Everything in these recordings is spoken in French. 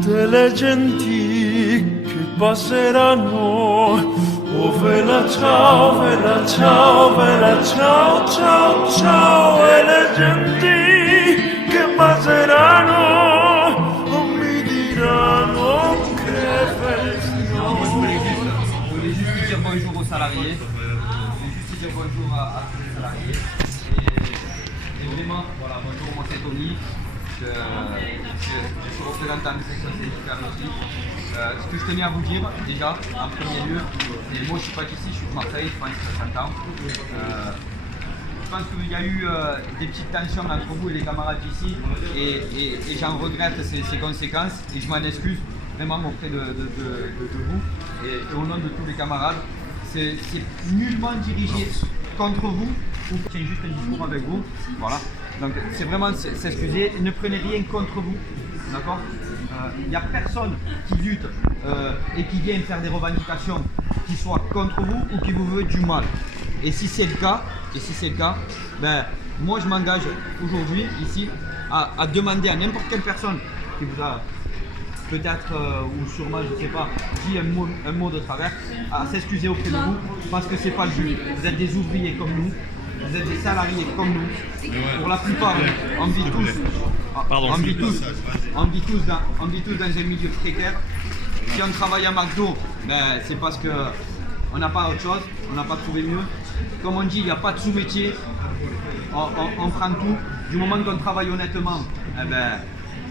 tutte le genti che passeranno. Oh vela ciao, vela ciao, vela ciao, ciao, ciao. E le genti che passeranno non mi diranno che Non, moi je festione. voulais juste dire bonjour aux salariés. Je voulais juste dire bonjour à tous les salariés. Et vraiment, voilà, bonjour, moi c'est Tony. Je suis représentant de section syndicale aussi. Ce que je tenais à vous dire, déjà, en premier lieu, et moi je suis pas d'ici, je suis de Marseille, je pense que ça s'entend. Je pense qu'il y a eu des petites tensions entre vous et les camarades d'ici, et j'en regrette ces conséquences, et je m'en excuse vraiment auprès de vous, et au nom de tous les camarades. C'est nullement dirigé contre vous, ou tiens juste un discours avec vous, voilà. Donc c'est vraiment s'excuser, ne prenez rien contre vous, d'accord. Il n'y a personne qui lutte et qui vient faire des revendications qui soient contre vous ou qui vous veut du mal. Et si c'est le cas, ben, moi je m'engage aujourd'hui ici à demander à n'importe quelle personne qui vous a peut-être ou sûrement, je ne sais pas, dit un mot de travers, à s'excuser auprès de vous parce que c'est pas le but. Vous êtes des ouvriers comme nous, vous êtes des salariés comme nous. Pour la plupart, on vit tous dans un milieu précaire. Si on travaille à McDo, ben, c'est parce qu'on n'a pas autre chose, on n'a pas trouvé mieux. Comme on dit, il n'y a pas de sous-métier, on prend tout. Du moment qu'on travaille honnêtement, eh ben,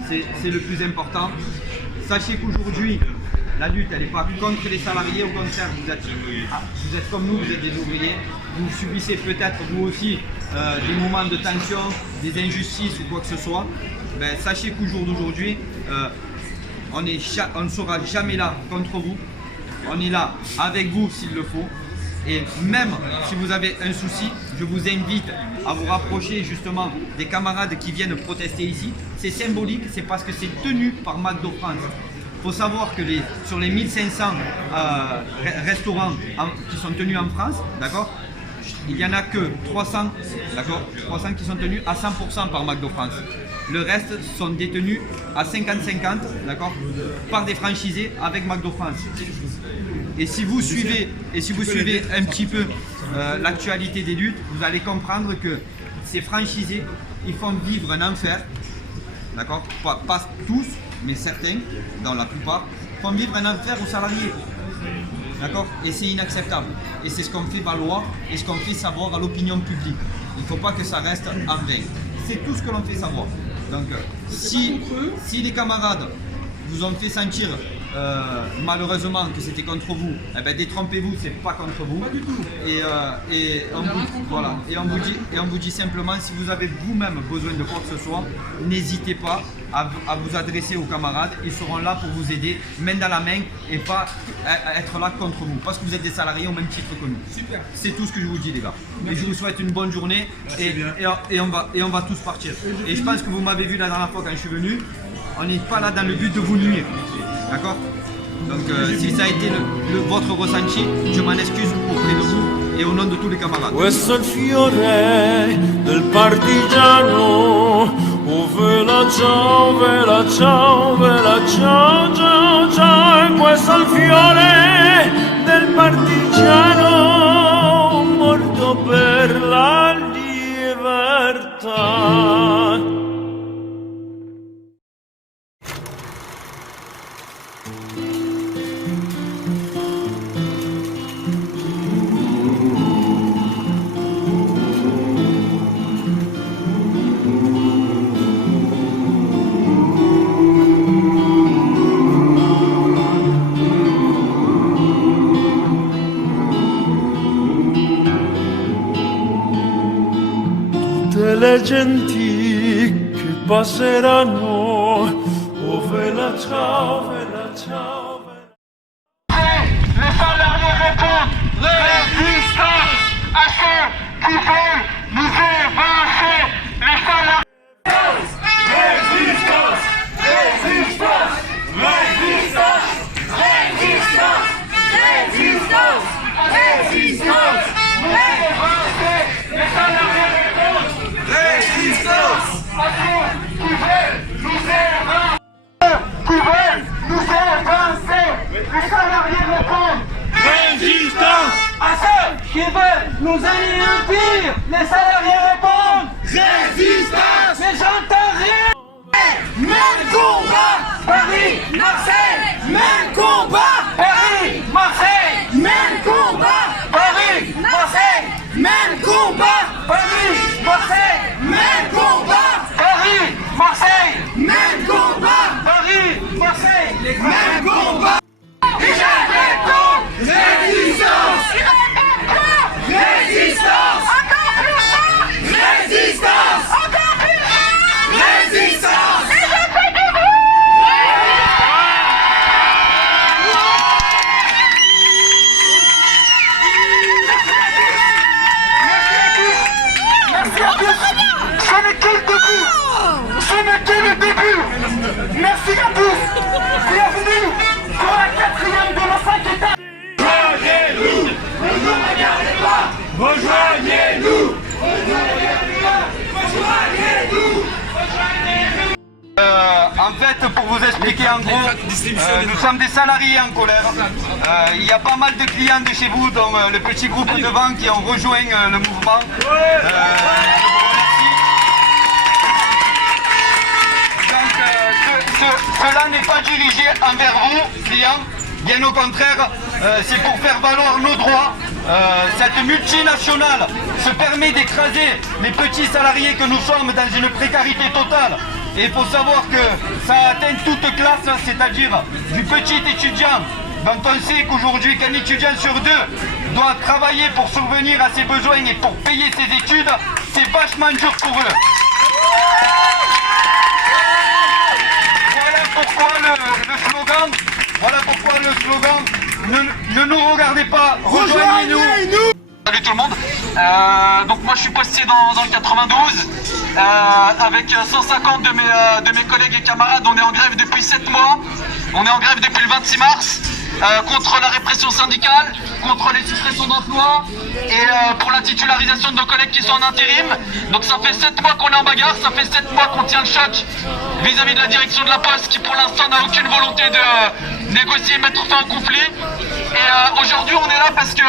c'est le plus important. Sachez qu'aujourd'hui, la lutte, elle n'est pas contre les salariés, au contraire, vous êtes comme nous, vous êtes des ouvriers. Vous subissez peut-être vous aussi des moments de tension, des injustices ou quoi que ce soit. Ben, sachez qu'au jour d'aujourd'hui, on ne sera jamais là contre vous. On est là avec vous s'il le faut. Et même si vous avez un souci, je vous invite à vous rapprocher justement des camarades qui viennent protester ici. C'est symbolique, c'est parce que c'est tenu par McDo France. Il faut savoir que sur les 1500 restaurants qui sont tenus en France, d'accord, il n'y en a que 300, d'accord, 300 qui sont tenus à 100% par McDo France. Le reste sont détenus à 50-50, d'accord, par des franchisés avec McDo France. Et si vous suivez un petit peu l'actualité des luttes, vous allez comprendre que ces franchisés, ils font vivre un enfer, d'accord, pas tous, mais certains, dans la plupart, font vivre un enfer aux salariés. D'accord. Et c'est inacceptable. Et c'est ce qu'on fait valoir et ce qu'on fait savoir à l'opinion publique. Il ne faut pas que ça reste en vain. C'est tout ce que l'on fait savoir. Donc, si les camarades vous ont fait sentir malheureusement que c'était contre vous, eh ben, détrompez-vous, c'est pas contre vous. Pas du tout. Et on vous dit simplement, si vous avez vous-même besoin de quoi que ce soit, n'hésitez pas à vous adresser aux camarades. Ils seront là pour vous aider, main dans la main, et pas être là contre vous, parce que vous êtes des salariés au même titre que nous. Super. C'est tout ce que je vous dis, les gars. Merci. Et je vous souhaite une bonne journée, et on va tous partir. Et je pense que vous m'avez vu la dernière fois quand je suis venu, on n'est pas là dans le but de vous nuire. D'accord. Donc si ça a été votre ressenti, je m'en excuse auprès de vous et au nom de tous les camarades. Questo è il fiore del partigiano. Oh vela ciao, vela ciao, vela ciao, ciao, ciao. E questo è il fiore del partigiano morto per la libertà. Tutte le genti che passeranno. Oh vela ciao, vela ciao, vela... Les salariés répondent résistance à ceux qui veulent nous évincer. Les salariés. Résistance, résistance, résistance, résistance, résistance, résistance, évincer. Les salariés répondent résistance à ceux qui veulent nous évincer. Qui veulent qui veulent nous anéantir. Les salariés répondent Résistance. mais j'entends rien. Même combat. Paris, Marseille. Même combat. Paris, Marseille, Même combat. Paris, Marseille, Même combat. Paris, Marseille, Même combat. Paris, Marseille, Même combat. Paris, Marseille. Même combat. Résistance. Résistance. Résistance. Résistance. Merci à tous. Ce n'est que le début. Ce n'est que le début. Merci à tous. Bienvenue pour la 4e de la 5 étapes. Rejoignez-nous. Ne nous regardez pas. Rejoignez-nous. Rejoignez-nous. En fait, pour vous expliquer en gros, nous sommes des salariés en colère. Il y a pas mal de clients de chez vous, dont le petit groupe devant, qui ont rejoint le mouvement. Je vous remercie. Donc, cela n'est pas dirigé envers vous, clients. Bien au contraire, c'est pour faire valoir nos droits. Cette multinationale se permet d'écraser les petits salariés que nous sommes dans une précarité totale. Et il faut savoir que ça atteint toute classe, c'est-à-dire du petit étudiant, dont on sait qu'aujourd'hui qu'un étudiant sur deux doit travailler pour subvenir à ses besoins et pour payer ses études, c'est vachement dur pour eux. Voilà pourquoi le slogan, ne nous regardez pas, rejoignez-nous. Salut tout le monde, donc moi je suis posté dans le 92 avec 150 de mes collègues et camarades. On est en grève depuis 7 mois, on est en grève depuis le 26 mars contre la répression syndicale, contre les suppressions d'emplois et pour la titularisation de nos collègues qui sont en intérim. Donc ça fait 7 mois qu'on est en bagarre, ça fait 7 mois qu'on tient le choc vis-à-vis de la direction de la Poste qui pour l'instant n'a aucune volonté de négocier et mettre fin au conflit. Et aujourd'hui on est là parce que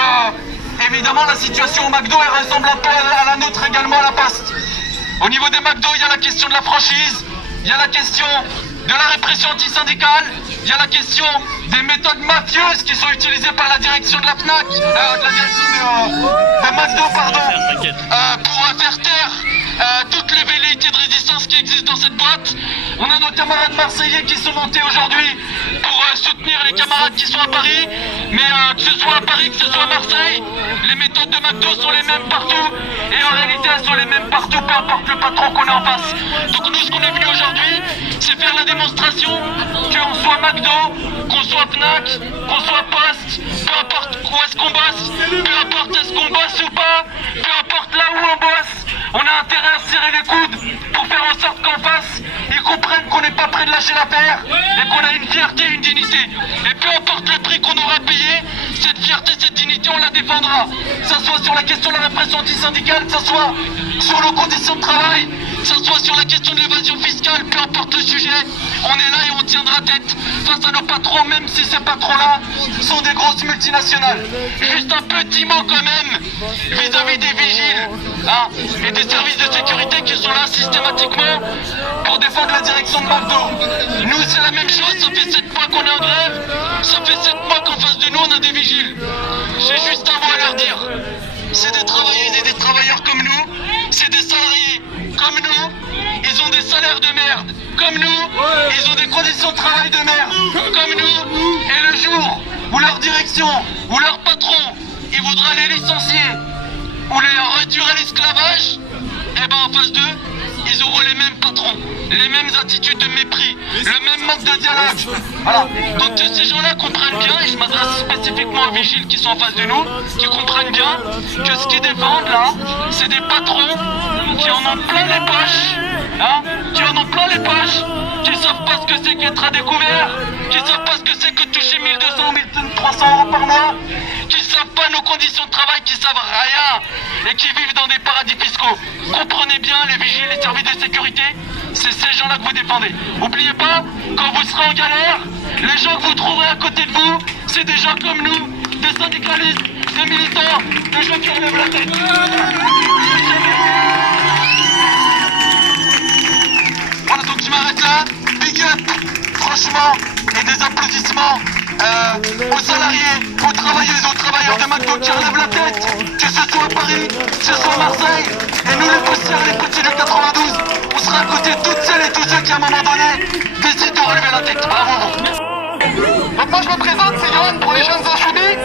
évidemment la situation au McDo elle ressemble un peu à la nôtre également à la Poste. Au niveau des McDo, il y a la question de la franchise, il y a la question de la répression antisyndicale, il y a la question des méthodes mafieuses qui sont utilisées par la direction de la FNAC, de McDo, pardon, pour faire taire toutes les velléités de résistance qui existent dans cette boîte. On a nos camarades marseillais qui sont montés aujourd'hui pour soutenir les camarades qui sont à Paris, mais que ce soit à Paris, que ce soit à Marseille, les méthodes de McDo sont les mêmes partout, et en réalité elles sont les mêmes partout, peu importe le patron qu'on est en face. Donc nous, ce qu'on est venu aujourd'hui, c'est faire la démonstration qu'on soit McDo, qu'on soit Fnac, qu'on soit Poste, peu importe où est-ce qu'on bosse, peu importe est-ce qu'on bosse ou pas, peu importe là où on bosse, on a intérêt à serrer les coudes pour faire en sorte qu'en face, ils comprennent qu'on n'est pas prêt de lâcher l'affaire et qu'on a une fierté et une dignité. Et peu importe le prix qu'on aura payé, cette fierté, cette dignité, on la défendra. Que ce soit sur la question de la répression antisyndicale, que ce soit sur nos conditions de travail, que ce soit sur la question de l'évasion fiscale, peu importe le sujet, on est là et on tiendra tête face à nos patrons, même si ces patrons-là sont des grosses multinationales. Juste un petit mot quand même vis-à-vis des vigiles et des services de sécurité qui sont là systématiquement pour défendre la direction de McDo. Nous, c'est la même chose, ça fait 7 mois qu'on est en grève, ça fait 7 mois qu'en face de nous, on a des vigiles. J'ai juste un mot à leur dire. C'est des travailleuses et des travailleurs comme nous, c'est des salariés comme nous, ils ont des salaires de merde, comme nous, ils ont des conditions de travail de merde, comme nous, et le jour où leur direction, ou leur patron, il voudra les licencier, ou les réduire à l'esclavage, et ben en face d'eux, ils auront les mêmes patrons, les mêmes attitudes de mépris, le même manque de dialogue. Voilà. Donc que ces gens-là comprennent bien, et je m'adresse spécifiquement aux vigiles qui sont en face de nous, qui comprennent bien que ce qu'ils défendent là, c'est des patrons qui en ont plein les poches, qui en ont plein les poches, qui savent pas ce que c'est qu'être à découvert, qui savent pas ce que c'est que toucher 1200 ou 1300 € par mois, qui savent pas nos conditions de travail, qui savent rien et qui vivent dans des paradis fiscaux. Comprenez bien, les vigiles, les services de sécurité, c'est ces gens-là que vous défendez. N'oubliez pas, quand vous serez en galère, les gens que vous trouverez à côté de vous, c'est des gens comme nous, des syndicalistes, les militants que je veux qu'ils relèvent la tête. Voilà, donc je m'arrête là. Big up, franchement, et des applaudissements aux salariés, aux travailleuses, aux travailleurs de McDo qui relèvent la tête, que ce soit à Paris, que ce soit à Marseille, et nous les poussières, les petits du 92, on sera à côté de toutes celles et tous ceux qui à un moment donné décident de relever la tête. Bravo. Donc moi je me présente, c'est Johan pour les jeunes insoumis.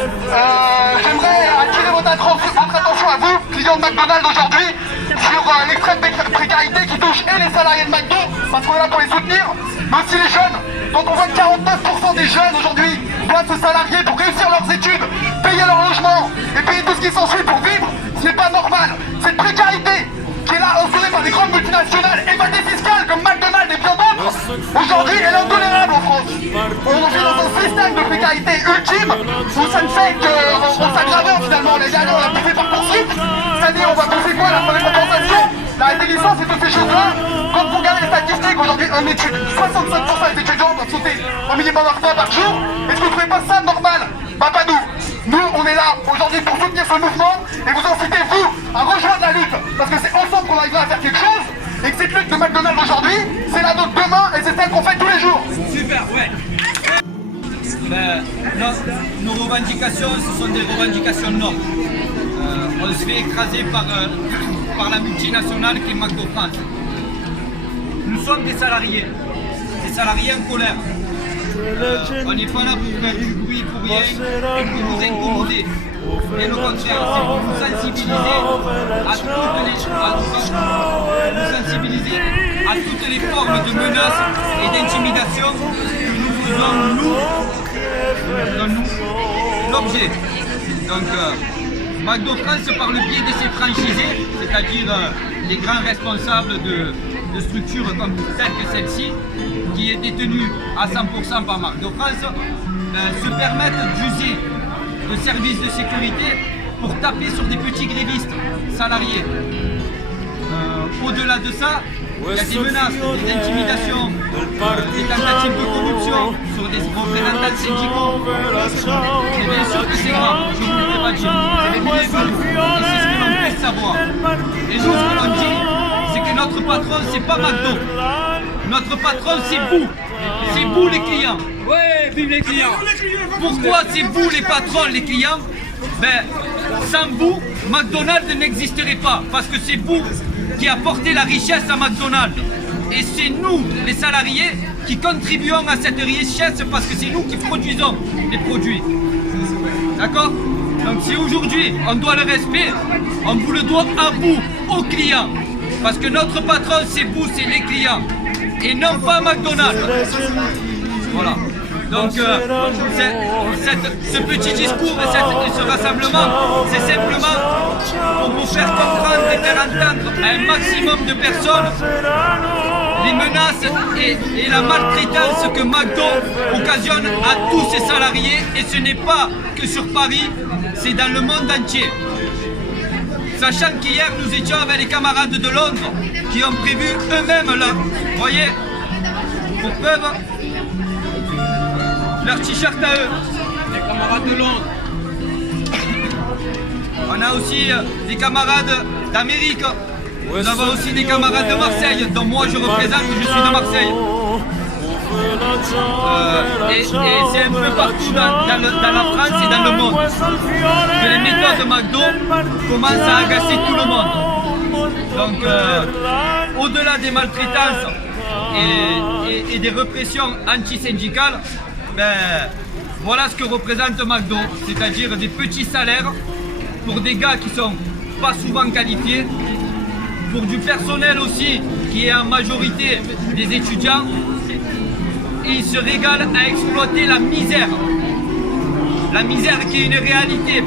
J'aimerais attirer votre attention à vous, clients de McDonald's aujourd'hui, sur l'extrême précarité qui touche et les salariés de McDo, parce qu'on est là pour les soutenir, mais aussi les jeunes. Donc on voit que 49% des jeunes aujourd'hui doivent se salarier pour réussir leurs études, payer leur logement et payer tout ce qui s'ensuit pour vivre. Ce n'est pas normal. Cette précarité qui est là assurée par des grandes multinationales évadées fiscales comme McDonald's et bien d'autres, aujourd'hui elle est intolérable en France. On vit dans un système de précarité ultime où ça ne fait qu'on s'aggrave finalement. Les derniers on a bouffé par poursuite, c'est-à-dire on va bouffer quoi à la fin des compensations, la intelligence et toutes ces choses-là. Quand vous regardez les statistiques, aujourd'hui un étude, 65% des étudiants doivent sauter au minimum un repas par jour. Est-ce que vous ne trouvez pas ça normal? Bah pas nous. Nous, on est là aujourd'hui pour soutenir ce mouvement et vous incitez, vous, à rejoindre la lutte. Parce que c'est ensemble qu'on arrivera à faire quelque chose et que cette lutte de McDonald's aujourd'hui, c'est la nôtre demain et c'est celle qu'on fait tous les jours. Super, ouais. Nos revendications, ce sont des revendications nobles. On se fait écraser par la multinationale qui est McDo France. Nous sommes des salariés en colère. On n'est pas là pour faire du bruit pour rien et pour nous incommoder. Bien au contraire, c'est pour nous sensibiliser à toutes les formes de menaces et d'intimidation que nous faisons nous l'objet. Donc McDo France, par le biais de ses franchisés, c'est-à-dire les grands responsables de structures comme telles que celle-ci, qui est détenue à 100% par McDo France, se permettent d'user de services de sécurité pour taper sur des petits grévistes salariés. Au-delà de ça, il y a des menaces, des intimidations, des tentatives de corruption sur des représentants syndicaux. Et bien sûr que c'est grave, je ne vous le fais pas dire. C'est les milliers de nous, et c'est ce que l'on peut savoir. Et nous, ce que l'on dit, c'est que notre patron, c'est pas McDo. Notre patron, c'est vous. C'est vous les clients. Ouais, vive les clients. Pourquoi c'est vous les patrons, les clients? Ben, sans vous, McDonald's n'existerait pas. Parce que c'est vous qui apportez la richesse à McDonald's. Et c'est nous, les salariés, qui contribuons à cette richesse parce que c'est nous qui produisons les produits. D'accord? Donc si aujourd'hui on doit le respect, on vous le doit à vous, aux clients. Parce que notre patron, c'est vous, c'est les clients. Et non pas McDonald's. Voilà. Donc ce petit discours et ce rassemblement, c'est simplement pour vous faire comprendre et faire entendre à un maximum de personnes les menaces et la maltraitance que McDo occasionne à tous ses salariés. Et ce n'est pas que sur Paris, c'est dans le monde entier. Sachant qu'hier nous étions avec les camarades de Londres qui ont prévu eux-mêmes là, vous voyez, pour preuve, leur t-shirt à eux, les camarades de Londres. On a aussi des camarades d'Amérique, nous avons aussi des camarades de Marseille, dont moi je représente, je suis de Marseille. Et c'est un peu partout dans la France et dans le monde que les méthodes de McDo commencent à agacer tout le monde. Donc au-delà des maltraitances et des répressions anti-syndicales, ben, voilà ce que représente McDo, c'est-à-dire des petits salaires pour des gars qui sont pas souvent qualifiés, pour du personnel aussi qui est en majorité des étudiants. Et ils se régalent à exploiter la misère. La misère qui est une réalité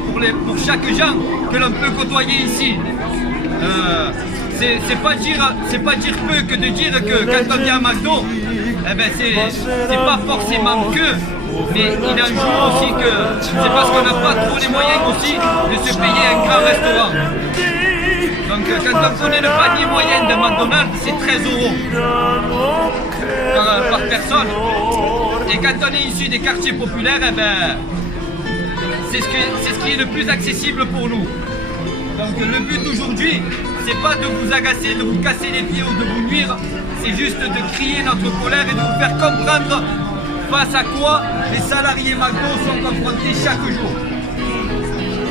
pour chaque gens que l'on peut côtoyer ici. C'est pas dire peu que de dire que quand on vient à McDo, eh ben c'est pas forcément que, mais il en joue aussi que c'est parce qu'on n'a pas trop les moyens aussi de se payer un grand restaurant. Donc quand on connaît le panier moyen de McDonald's, c'est 13 € par personne. Et quand on est issu des quartiers populaires, eh ben, c'est ce qui est le plus accessible pour nous. Donc le but aujourd'hui, c'est pas de vous agacer, de vous casser les pieds ou de vous nuire, c'est juste de crier notre colère et de vous faire comprendre face à quoi les salariés McDo sont confrontés chaque jour.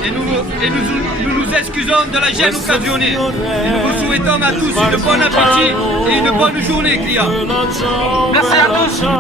Et nous nous excusons de la gêne occasionnée. Et nous vous souhaitons à tous une bonne appétit et une bonne journée, clients. Merci à tous.